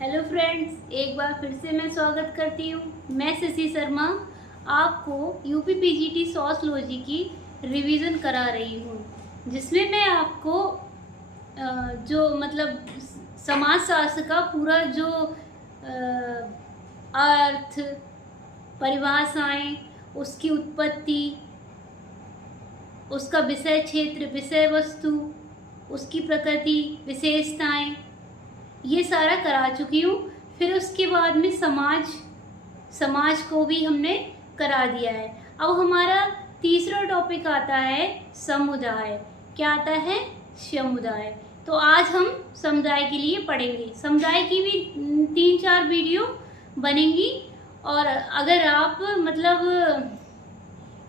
Hello friends, एक बार फिर से मैं स्वागत करती हूँ। मैं शशि शर्मा आपको यूपी पीजीटी सोशियोलॉजी की रिवीजन करा रही हूँ, जिसमें मैं आपको जो मतलब समाजशास्त्र का पूरा जो अर्थ, परिभाषाएं, उसकी उत्पत्ति, उसका विषय क्षेत्र, विषय वस्तु, उसकी प्रकृति, विशेषताएं, ये सारा करा चुकी हूँ। फिर उसके बाद में समाज को भी हमने करा दिया है। अब हमारा तीसरा टॉपिक आता है समुदाय। क्या आता है? समुदाय। तो आज हम समुदाय के लिए पढ़ेंगे। समुदाय की भी 3-4 वीडियो बनेंगी, और अगर आप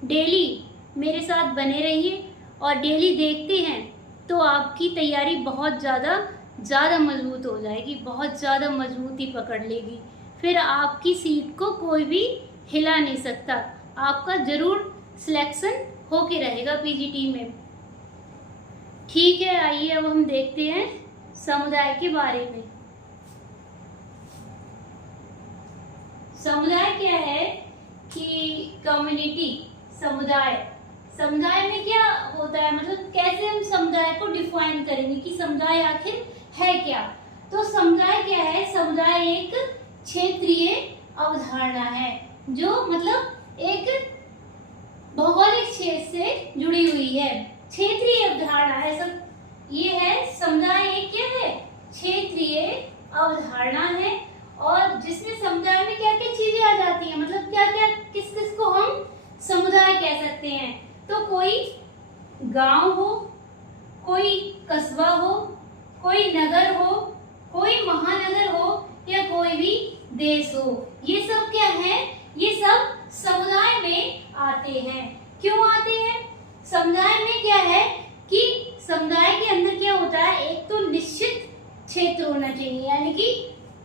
डेली मेरे साथ बने रहिए और डेली देखते हैं तो आपकी तैयारी बहुत ज़्यादा मजबूत हो जाएगी, बहुत ज़्यादा मजबूती पकड़ लेगी। फिर आपकी सीट को कोई भी हिला नहीं सकता। आपका ज़रूर सिलेक्शन होके रहेगा पीजीटी में। ठीक है, आइए अब हम देखते हैं समुदाय के बारे में। समुदाय क्या है कि कम्युनिटी, समुदाय में क्या होता है, कैसे हम समुदाय को डिफाइन करेंगे कि समुदाय आखिर है क्या। तो समुदाय क्या है? समुदाय एक क्षेत्रीय अवधारणा है जो एक भौगोलिक क्षेत्र से जुड़ी हुई है। क्षेत्रीय अवधारणा है सब। ये है समुदाय एक क्या है? क्षेत्रीय अवधारणा है, और जिसमें समुदाय में क्या क्या चीजें आ जाती हैं, क्या क्या किस किस को हम समुदाय कह सकते हैं। तो कोई गांव हो, कोई कस्बा हो, कोई नगर हो, कोई महानगर हो, या कोई भी देश हो, ये सब क्या है? ये सब समुदाय में आते हैं। क्यों आते हैं? समुदाय में क्या है कि समुदाय के अंदर क्या होता है, एक तो निश्चित क्षेत्र होना चाहिए, यानी कि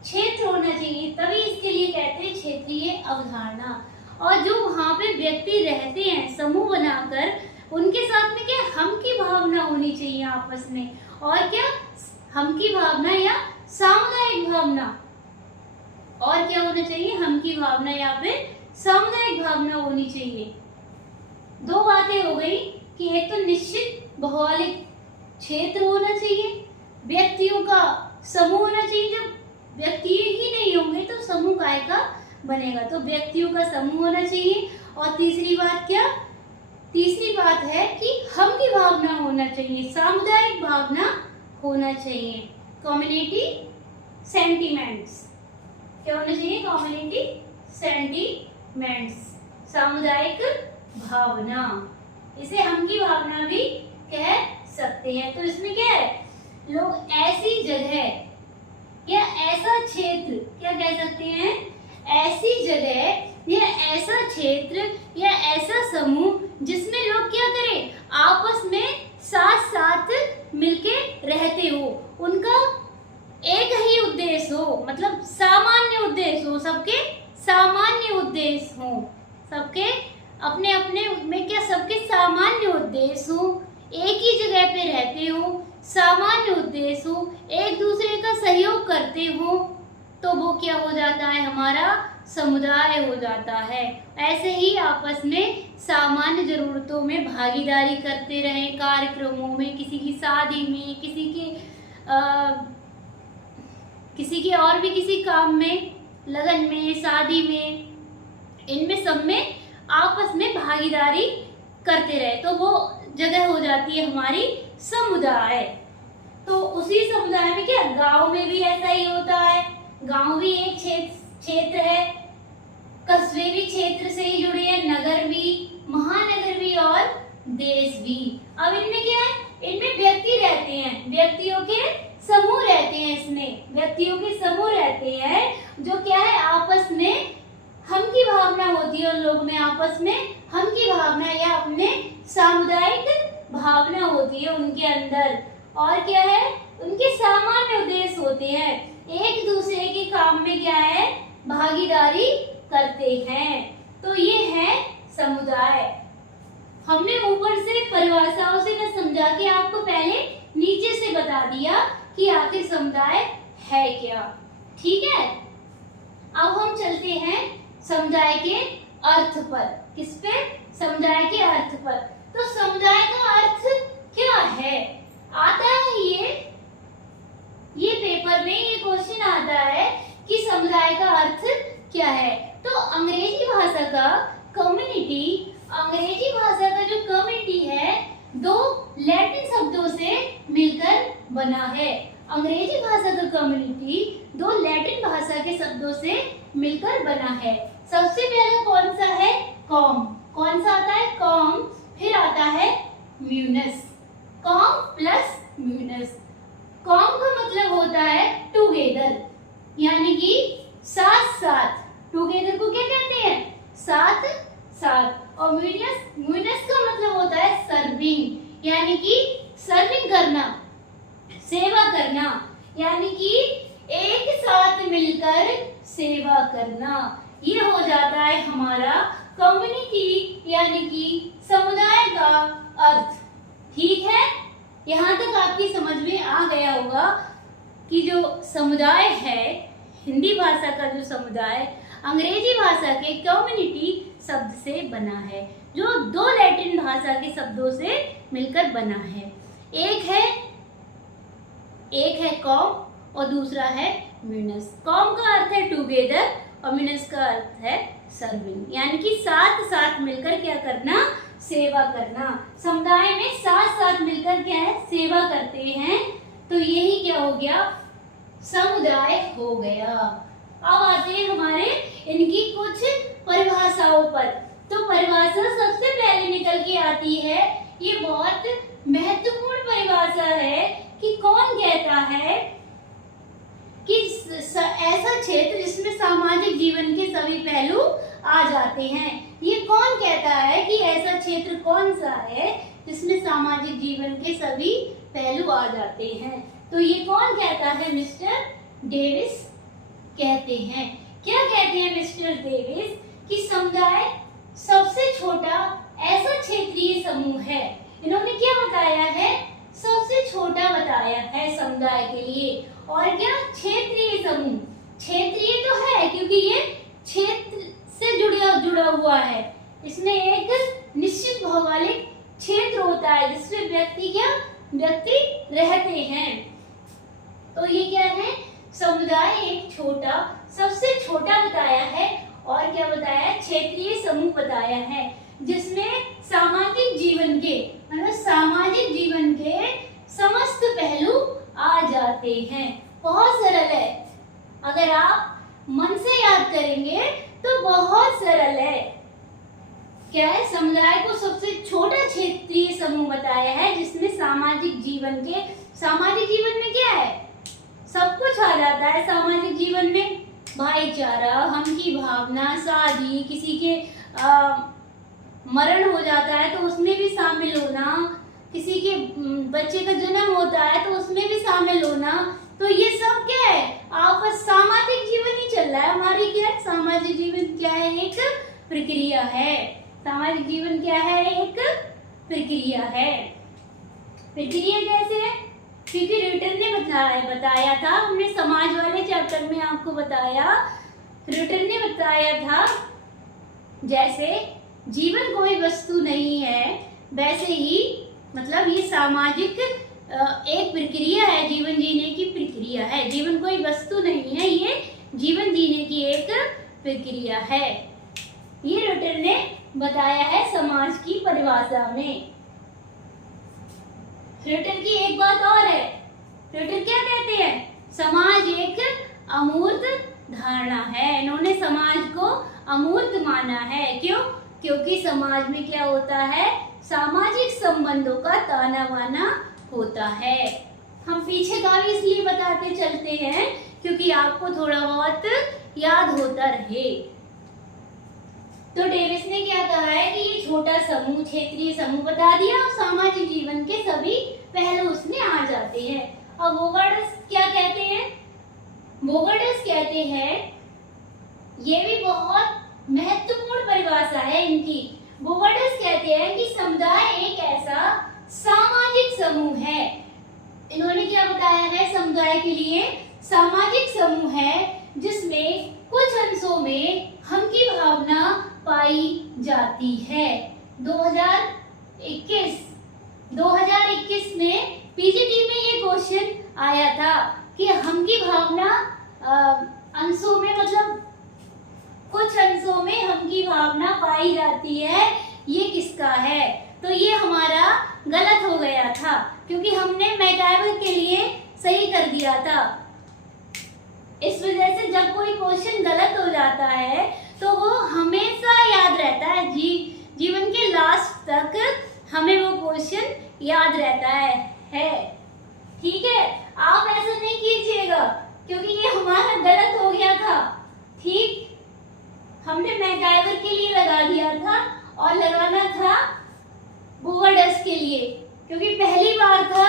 क्षेत्र होना चाहिए, तभी इसके लिए कहते हैं क्षेत्रीय अवधारणा। और जो वहाँ पे व्यक्ति रहते हैं समूह बनाकर, उनके साथ में क्या हम की भावना होनी चाहिए आपस में, और क्या हम की भावना या सामुदायिक भावना, और क्या होना चाहिए? हम की भावना या फिर सामुदायिक भावना होनी चाहिए। दो बातें हो गई कि एक तो निश्चित भौगोलिक क्षेत्र होना चाहिए, व्यक्तियों का समूह होना चाहिए। जब व्यक्ति ही नहीं होंगे तो समूह काय का बनेगा, तो व्यक्तियों का समूह होना चाहिए। और तीसरी बात क्या? तीसरी बात है कि हम की भावना होना चाहिए, सामुदायिक भावना होना चाहिए। कम्युनिटी सेंटिमेंट्स क्या होना चाहिए? कम्युनिटी सेंटिमेंट्स, सामुदायिक भावना, इसे हम की भावना भी कह सकते हैं। तो इसमें क्या है, लोग ऐसी जगह या ऐसा क्षेत्र, क्या कह सकते हैं? ऐसी जगह या ऐसा क्षेत्र या ऐसा समूह जिसमें लोग क्या करें, आपस में साथ साथ मिलके रहते हो, उनका एक ही उद्देश्य हो, सामान्य उद्देश्य हो, सबके सामान्य उद्देश्य हो, सबके अपने अपने में क्या सबके सामान्य उद्देश्य हो, एक ही जगह पे रहते हो, सामान्य उद्देश्य हो, एक दूसरे का सहयोग करते हो, तो वो क्या हो जाता है? हमारा समुदाय हो जाता है। ऐसे ही आपस में सामान्य जरूरतों में भागीदारी करते रहें, कार्यक्रमों में, किसी की शादी में, किसी के और भी किसी काम में, लगन में, शादी में, इनमें सब में आपस में भागीदारी करते रहे, तो वो जगह हो जाती है हमारी समुदाय। तो उसी समुदाय में क्या, गांव में भी ऐसा ही होता है। गांव भी एक क्षेत्र है, कस्बे भी क्षेत्र से ही जुड़े हैं, नगर भी, महानगर भी और देश भी। अब इनमें क्या है? इनमें व्यक्ति रहते हैं, व्यक्तियों के समूह रहते हैं, इसमें व्यक्तियों के समूह रहते हैं जो क्या है, आपस में हम की भावना होती है। उन लोगों में आपस में हम की भावना या अपने सामुदायिक भावना होती है उनके अंदर। और क्या है? उनके सामान्य उद्देश्य होते हैं, एक दूसरे के काम में क्या है, भागीदारी करते हैं। तो ये है समुदाय। हमने ऊपर से परिभाषाओं से न समझा के आपको पहले नीचे से बता दिया कि आखिर समुदाय है क्या। ठीक है, अब हम चलते हैं समुदाय के अर्थ पर। किस पे? समुदाय के अर्थ पर। तो समुदाय का अर्थ क्या है? आता है ये पेपर में ये क्वेश्चन आता है कि समुदाय का अर्थ क्या है। तो अंग्रेजी भाषा का कम्युनिटी, अंग्रेजी भाषा का जो कम्युनिटी है दो लैटिन शब्दों से मिलकर बना है। अंग्रेजी भाषा का कम्युनिटी दो लैटिन भाषा के शब्दों से मिलकर बना है। सबसे पहला कौन सा है? कॉम। कौन सा आता है? कॉम। फिर आता है minus. Com plus minus. Com का मतलब होता है टुगेदर, यानी कि साथ साथ। टुगेदर को क्या कहते हैं? साथ साथ। और म्यूनस का मतलब होता है सर्विंग, यानी कि सर्विंग करना, सेवा करना, यानी कि एक साथ मिलकर सेवा करना। ये हो जाता है हमारा कम्युनिटी यानी कि समुदाय का अर्थ। ठीक है, यहाँ तक आपकी समझ में आ गया होगा कि जो समुदाय है, हिंदी भाषा का जो समुदाय अंग्रेजी भाषा के कम्युनिटी शब्द से बना है, जो दो लैटिन भाषा के शब्दों से मिलकर बना है। एक है कॉम और दूसरा है म्यूनस। कॉम का अर्थ है टुगेदर और म्यूनस का अर्थ है सर्विंग, यानी कि साथ साथ मिलकर क्या करना? सेवा करना। समुदाय में साथ साथ मिलकर क्या है? सेवा करते हैं। तो यही क्या हो गया? समुदाय हो गया। अब आते हैं हमारे इनकी कुछ परिभाषाओं पर। तो परिभाषा सबसे पहले निकल के आती है, ये बहुत महत्वपूर्ण परिभाषा है कि कौन कहता है कि ऐसा क्षेत्र जिसमें सामाजिक जीवन के सभी पहलू आ जाते हैं। ये कौन कहता है कि ऐसा क्षेत्र कौन सा है जिसमें सामाजिक जीवन के सभी पहलू आ जाते हैं? तो ये कौन कहता है? मिस्टर डेविस कहते हैं। क्या कहते हैं मिस्टर डेविस? कि समुदाय सबसे छोटा ऐसा क्षेत्रीय समूह है। इन्होंने क्या बताया है? सबसे छोटा बताया है समुदाय के लिए। और क्या? क्षेत्रीय समूह। क्षेत्रीय तो है क्योंकि ये क्षेत्र से जुड़ा हुआ है। इसमें एक निश्चित भौगोलिक क्षेत्र होता है जिसमें व्यक्ति रहते हैं। तो ये क्या है? समुदाय एक छोटा, सबसे छोटा बताया है। और क्या बताया है? क्षेत्रीय समूह बताया है जिसमें सामाजिक जीवन के मतलब सामाजिक जीवन के समस्त पहलू आ जाते हैं। बहुत सरल है, अगर आप मन से याद करेंगे तो बहुत सरल है। क्या है? समुदाय को सबसे छोटा क्षेत्रीय समूह बताया है जिसमें सामाजिक जीवन में क्या है? सब कुछ आ जाता है सामाजिक जीवन में। भाईचारा, हम की भावना, शादी, किसी के मरण हो जाता है तो उसमें भी शामिल होना, किसी के बच्चे का जन्म होता है तो उसमें भी शामिल होना। तो ये सब क्या है? आपस सामाजिक जीवन ही चल रहा है। हमारी क्या है? सामाजिक जीवन क्या है? एक प्रक्रिया है। सामाजिक जीवन क्या है? एक प्रक्रिया है। प्रक्रिया कैसे है? क्योंकि र्यूटर ने बताया था, हमने समाज वाले चैप्टर में आपको बताया, र्यूटर ने बताया था जैसे जीवन कोई वस्तु नहीं है वैसे ही मतलब ये सामाजिक एक प्रक्रिया है, जीवन जीने की प्रक्रिया है। जीवन कोई वस्तु नहीं है, ये जीवन जीने की एक प्रक्रिया है। ये र्यूटर ने बताया है समाज की परिभाषा में। र्यूटर की एक बात और है, र्यूटर क्या कहते हैं? समाज एक अमूर्त धारणा है। इन्होंने समाज को अमूर्त माना है। क्यों? क्योंकि समाज में क्या होता है? सामाजिक संबंधों का ताना बाना होता है। हम पीछे का भी इसलिए बताते चलते हैं क्योंकि आपको थोड़ा बहुत याद होता रहे। तो डेविस ने क्या कहा है कि ये छोटा समूह, क्षेत्रीय समूह बता दिया और सामाजिक जीवन के सभी पहलू उसमें आ जाते हैं। अब वोगार्ड्स क्या कहते हैं? वोगार्ड्स कहते हैं, ये भी बहुत महत्वपूर्ण परिभाषा है इनकी। वोगार्ड्स कहते हैं कि समुदाय एक ऐसा सामाजिक समूह है। इन्होंने क्या बताया है समुदाय के लिए? सामाजिक समूह है जिसमें कुछ अंशों में हम की भावना पाई जाती है। 2021 में पीजीटी में ये क्वेश्चन आया था कि हम की भावना अंशों में, मतलब कुछ अंशों में हम की भावना पाई जाती है, ये किसका है? तो ये हमारा गलत हो गया था क्योंकि हमने मैकइवर के लिए सही कर दिया था। इस वजह से जब कोई क्वेश्चन गलत हो जाता है तो वो हमेशा याद रहता है, जीवन के लास्ट तक हमें वो क्वेश्चन याद रहता है। ठीक है, आप ऐसा नहीं कीजिएगा क्योंकि ये हमारा गलत हो गया था। ठीक, हमने मैकइवर के लिए लगा दिया था और लगाना था बोवर्डस के लिए क्योंकि पहली बार था,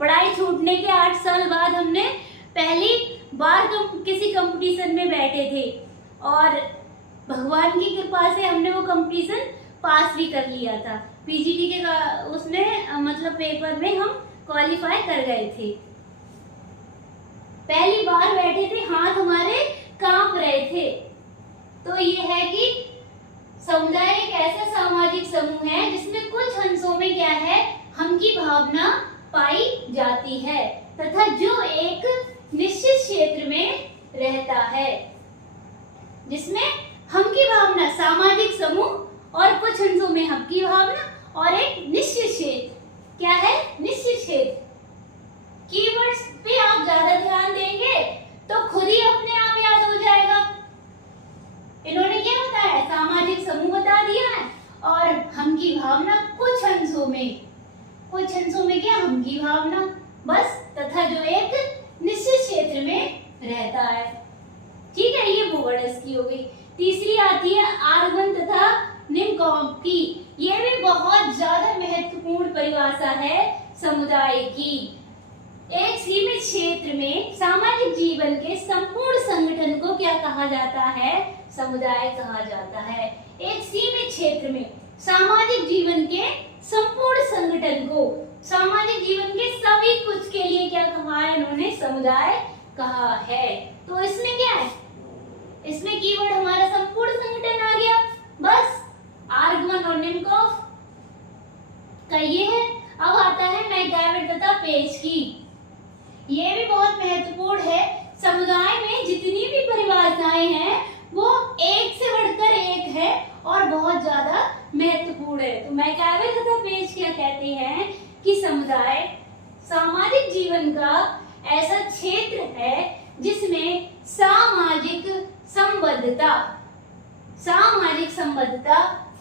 पढ़ाई छूटने के 8 साल बाद हमने पहली बार किसी कंपटीशन में बैठे थे और भगवान की कृपा से हमने वो कंपटीशन पास भी कर लिया था। पीजीटी के उसमें मतलब पेपर में हम क्वालिफाई कर गए थे। पहली बार बैठे थे, हाथ हमारे कांप रहे थे। तो ये है कि समुदाय एक ऐसा सामाजिक समूह है जिसमें कुछ अंशों में क्या है, हम की भावना पाई जाती है तथा जो एक निश्चित क्षेत्र में रहता है, जिसमें हम की भावना, सामाजिक समूह और कुछ अंशों में हम की भावना और एक निश्चित क्षेत्र। क्या है? निश्चित क्षेत्र। कीवर्ड्स पे आप ज्यादा ध्यान देंगे तो खुद ही अपने आप याद हो जाएगा। इन्होंने क्या बताया? सामाजिक समूह बता दिया है और हम की भावना कुछ अंशों में, कुछ अंशों में क्या, हम की भावना बस, तथा जो एक निश्चित क्षेत्र में रहता है। ठीक है, ये बोवर्डस की हो गई। तीसरी आती है आर्गन तथा निम्नकॉम्प की। ये भी बहुत ज्यादा महत्वपूर्ण परिभाषा है समुदाय की। एक सीमित क्षेत्र में सामाजिक जीवन के संपूर्ण संगठन को क्या कहा जाता है? समुदाय कहा जाता है। एक सीमित क्षेत्र में सामाजिक जीवन के संपूर्ण संगठन को, सामाजिक जीवन के सभी कुछ के लिए क्या कहा है इन्होंने? समुदाय कहा है। तो इसमें क्या है? इसमें कीवर्ड हमारा संपूर्ण संगठन आ गया। बस आर्गमन और निम्नकॉम्प का ये है। अब आता है मैकइवर तथा पेज की। ये भी बहुत महत्वपूर्ण है। समुदाय में जितनी भी परिभाषाएं हैं वो एक से बढ़कर एक है और बहुत ज्यादा महत्वपूर्ण है। तो मैकइवर तथा पेज क्या कहते हैं कि समुदाय सामाजिक जीवन का ऐसा क्षेत्र है जिसमें सामाजिक संबद्धता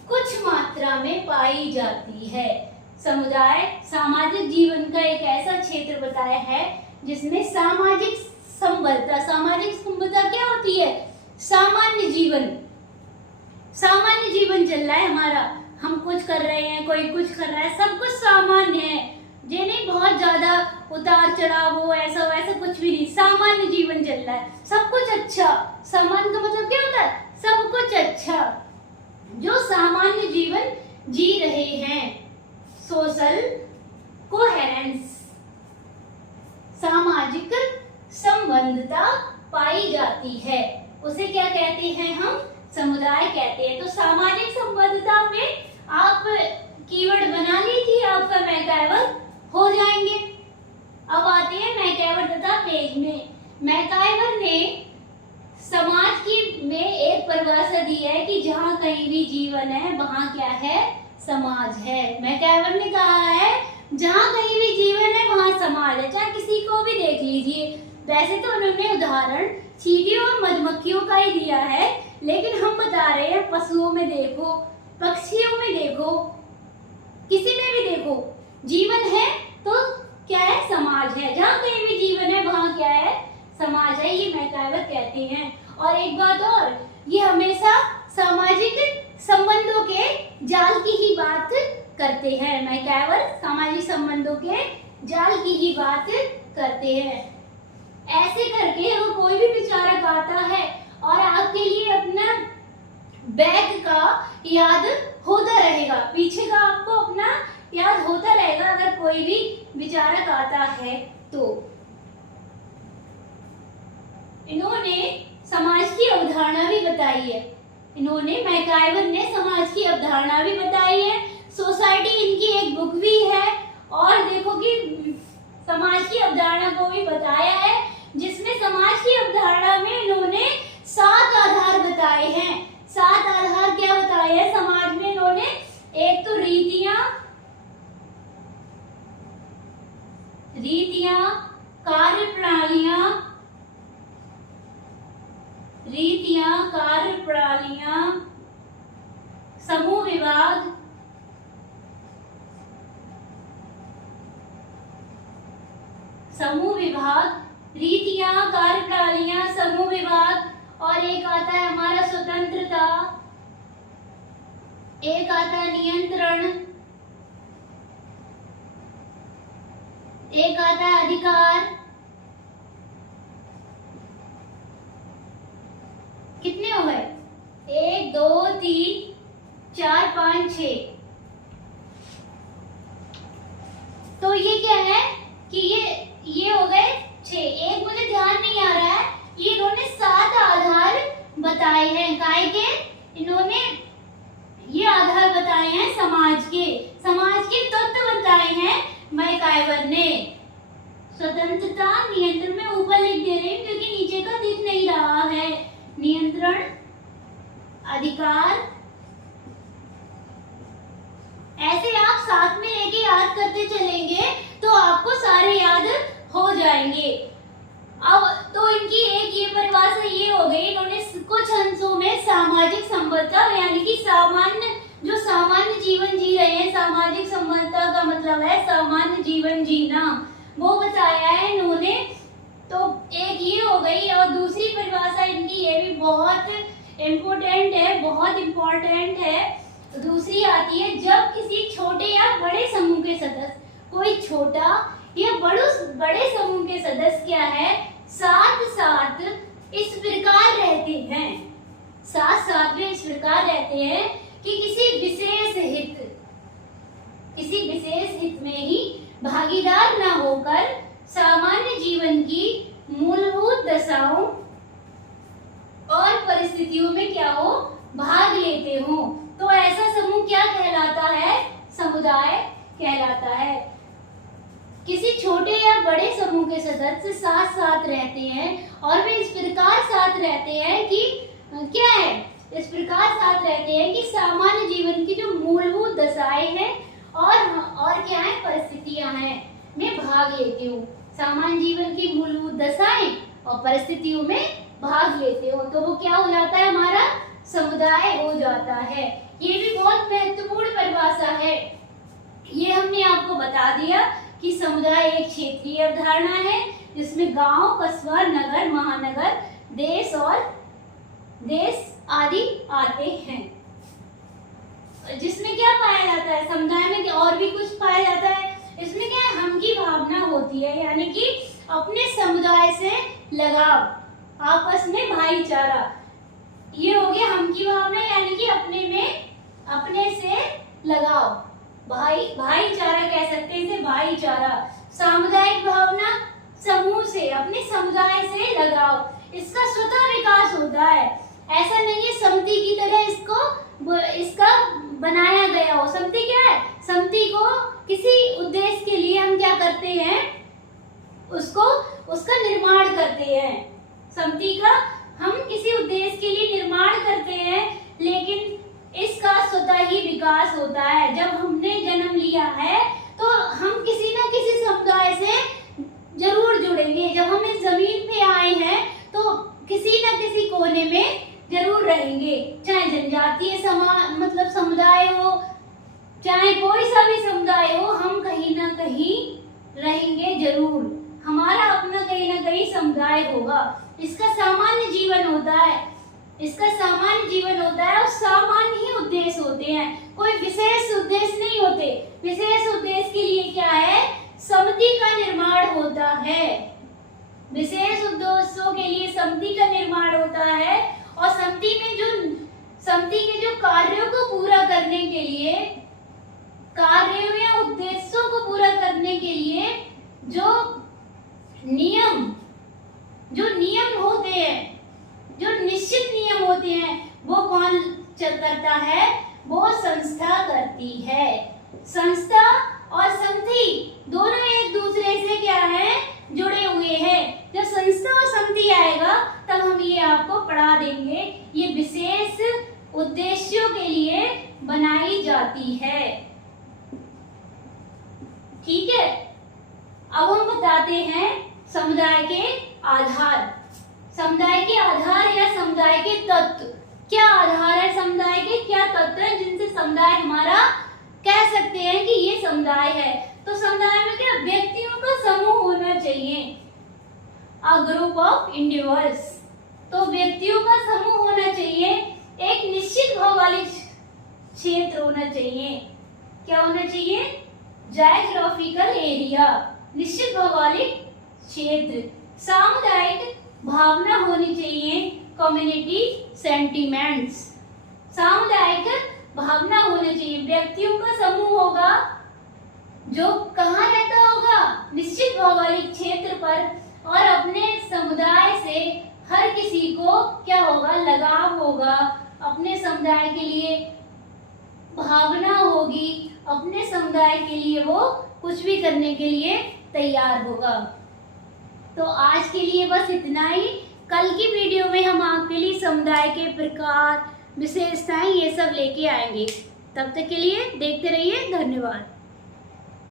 कुछ मात्रा में पाई जाती है। समुदाय सामाजिक जीवन का एक ऐसा क्षेत्र बताया है जिसमें सामाजिक संबद्धता क्या होती है? सामान्य जीवन चल रहा है हमारा, हम कुछ कर रहे हैं, कोई कुछ कर रहा है, सब कुछ सामान्य है। ये नहीं बहुत ज्यादा उतार चढ़ाव हो, ऐसा वैसा कुछ भी नहीं, सामान्य जीवन चल रहा है, सब कुछ अच्छा। सामान्य का मतलब क्या होता है? सब कुछ अच्छा। जो सामान्य जीवन जी रहे हैं, सोशल कोहेरेंस, सामाजिक संबद्धता पाई जाती है, उसे क्या कहते हैं? हम समुदाय कहते हैं। तो सामाजिक संबद्धता पे आप कीवर्ड बना लीजिए, आपका मैकइवर हो जाएंगे। अब आते हैं मैकइवर तथा पेज में। मैकइवर ने समाज की में एक परिभाषा दी है कि जहाँ कहीं भी जीवन है वहाँ क्या है? समाज है। मैकइवर ने कहा है जहाँ कहीं भी जीवन है वहाँ समाज है। चाहे किसी को भी देख लीजिए। वैसे तो उन्होंने उदाहरण चींटियों और मधुमक्खियों का ही दिया है, लेकिन हम बता रहे हैं पशुओं में देखो, पक्षियों में देखो, किसी में भी देखो, जीवन है तो क्या है? समाज है। जहाँ कहीं भी जीवन है वहाँ क्या है? समाज है। ये मैकइवर कहते हैं। और एक बात और, ये हमेशा सामाजिक संबंधों के जाल की ही बात करते हैं। मैकइवर सामाजिक संबंधों के जाल की ही बात करते हैं। ऐसे करके वो कोई भी विचारक आता है और आपके लिए अपना बैग का याद होता रहेगा, पीछे का आपको अपना याद होता रहेगा अगर कोई भी विचारक आता है तो। इन्होंने समाज की अवधारणा भी बताई है। इन्होंने मैकाइवर ने समाज की अवधारणा भी बताई है। सोसाइटी इनकी एक बुक भी है और देखो कि समाज की अवधारणा को भी बताया है, जिसमें समाज की अवधारणा में इन्होंने 7 आधार बताए हैं। 7 आधार क्या बताए हैं समाज में इन्होंने? एक तो रीतियां, कार्य प्रणालियां, समूह विभाग, रीतियां, कार्य प्रणालियां, समूह विभाग, और एक आता है हमारा स्वतंत्रता, एक आता है नियंत्रण, एक आता है अधिकार। कितने हो गए? 1 2 3 4 5 6। तो ये क्या है कि ये हो गए 6। एक मुझे ध्यान नहीं आ रहा है, ये इन्होंने 7 आधार बताए हैं। काय के? इन्होंने ये आधार बताए हैं समाज के तत्व बताए हैं मैकाइवर ने। स्वतंत्रता, नियंत्रण में ऊपर लिख दे रहे हैं क्योंकि नीचे का दिख नहीं रहा है। नियंत्रण, अधिकार, ऐसे आप साथ में लेके याद करते चलेंगे तो आपको सारे याद हो जाएंगे। अब तो इनकी एक ये परिभाषा ये हो गई, इन्होंने कुछ अंशों में सामाजिक संबद्धता यानी कि जो सामान्य जीवन जी रहे हैं, सामाजिक संबद्धता का मतलब है सामान्य जीवन जीना, वो बताया है इन्होंने। तो एक ये हो गई, और दूसरी परिभाषा इनकी ये भी बहुत इम्पोर्टेंट है। दूसरी आती है, जब किसी छोटे या बड़े समूह के सदस्य, कोई छोटा या बड़े समूह के सदस्य क्या है, साथ इस प्रकार रहते हैं, साथ में इस प्रकार रहते हैं कि किसी विशेष हित में ही भागीदार न होकर सामान्य जीवन की मूलभूत दशाओं और परिस्थितियों में क्या हो, भाग लेते हो। तो ऐसा समूह क्या कहलाता है? समुदाय कहलाता है। किसी छोटे या बड़े समूह के सदस्य साथ रहते हैं और वे इस प्रकार साथ रहते हैं कि क्या है, इस प्रकार साथ रहते हैं कि सामान्य जीवन की जो मूलभूत दशाएं हैं और क्या है, परिस्थितियां हैं, में भाग लेते हो। सामान्य जीवन की मूलभूत दशाएं और परिस्थितियों में भाग लेते हो, तो वो क्या हो जाता है, हमारा समुदाय हो जाता है। ये भी बहुत महत्वपूर्ण परिभाषा है। ये हमने आपको बता दिया कि समुदाय एक क्षेत्रीय अवधारणा है जिसमें गांव, कस्बा, नगर, महानगर, देश आदि आते हैं। जिसमें क्या पाया जाता है समुदाय में, और भी कुछ पाया जाता है। इसमें क्या है, हम की भावना होती है, यानी कि अपने समुदाय से लगाव, आपस में भाईचारा। ये हो गया हम की भावना, यानी कि अपने से लगाव, भाईचारा कह सकते हैं इसे, भाईचारा। सामुदायिक भावना, समूह से, अपने समुदाय से लगाव, इसका स्वतः विकास होता है। ऐसा नहीं है समिति की तरह इसका बनाया गया हो। समिति क्या है, समिति को किसी उद्देश्य के लिए हम क्या करते हैं, उसका निर्माण करते हैं। समिति का हम किसी उद्देश्य के लिए निर्माण करते हैं, लेकिन इसका स्वतः ही विकास होता है। जब हमने जन्म लिया है तो हम किसी न किसी समुदाय से जरूर जुड़ेंगे। जब हम इस जमीन पे आए हैं तो किसी न किसी कोने में जरूर रहेंगे, चाहे जनजातीय मतलब समुदाय हो, चाहे कोई सा भी समुदाय हो, हम कहीं ना कहीं रहेंगे जरूर। हमारा अपना कहीं ना कहीं समुदाय होगा। इसका सामान्य जीवन होता है, और सामान्य ही उद्देश्य होते हैं, कोई विशेष उद्देश्य नहीं होते। विशेष उद्देश्य के लिए क्या है, समिति का निर्माण होता है। विशेष उद्देश्यों के लिए समिति का निर्माण होता है, और समिति के जो कार्यों को पूरा करने के लिए, कार्यों या उद्देश्यों को पूरा करने के लिए जो नियम होते हैं, जो निश्चित नियम होते हैं, वो कौन करता है? वो संस्था करती है। संस्था और संधि दोनों एक दूसरे से क्या है? जुड़े हुए हैं। जब संस्था और संधि आएगा तब हम ये आपको पढ़ा देंगे। ये विशेष उद्देश्यों के लिए बनाई जाती है। ठीक है, अब हम बताते हैं समुदाय के आधार। समुदाय के आधार या समुदाय के तत्व। क्या आधार है समुदाय के? क्या तत्व है जिनसे समुदाय हमारा कह सकते हैं कि ये समुदाय है? तो समुदाय में क्या? व्यक्तियों का समूह होना चाहिए, अ ग्रुप ऑफ इंडिविजुअल्स। तो व्यक्तियों का समूह होना चाहिए, एक निश्चित भौगोलिक क्षेत्र होना चाहिए। क्या होना चाहिए? ज्योग्राफिकल एरिया, निश्चित भौगोलिक क्षेत्र। सामुदायिक भावना होनी चाहिए, कम्युनिटी सेंटिमेंट्स। सामुदायिक भावना होनी चाहिए, व्यक्तियों का समूह होगा जो कहाँ रहता होगा? निश्चित भौगोलिक क्षेत्र पर, और अपने समुदाय से हर किसी को क्या होगा? लगाव होगा, अपने समुदाय के लिए भावना होगी, अपने समुदाय के लिए वो कुछ भी करने के लिए तैयार होगा। तो आज के लिए बस इतना ही। कल की वीडियो में हम आपके लिए समुदाय के प्रकार, विशेषताएं ये सब लेके आएंगे। तब तक के लिए देखते रहिए। धन्यवाद।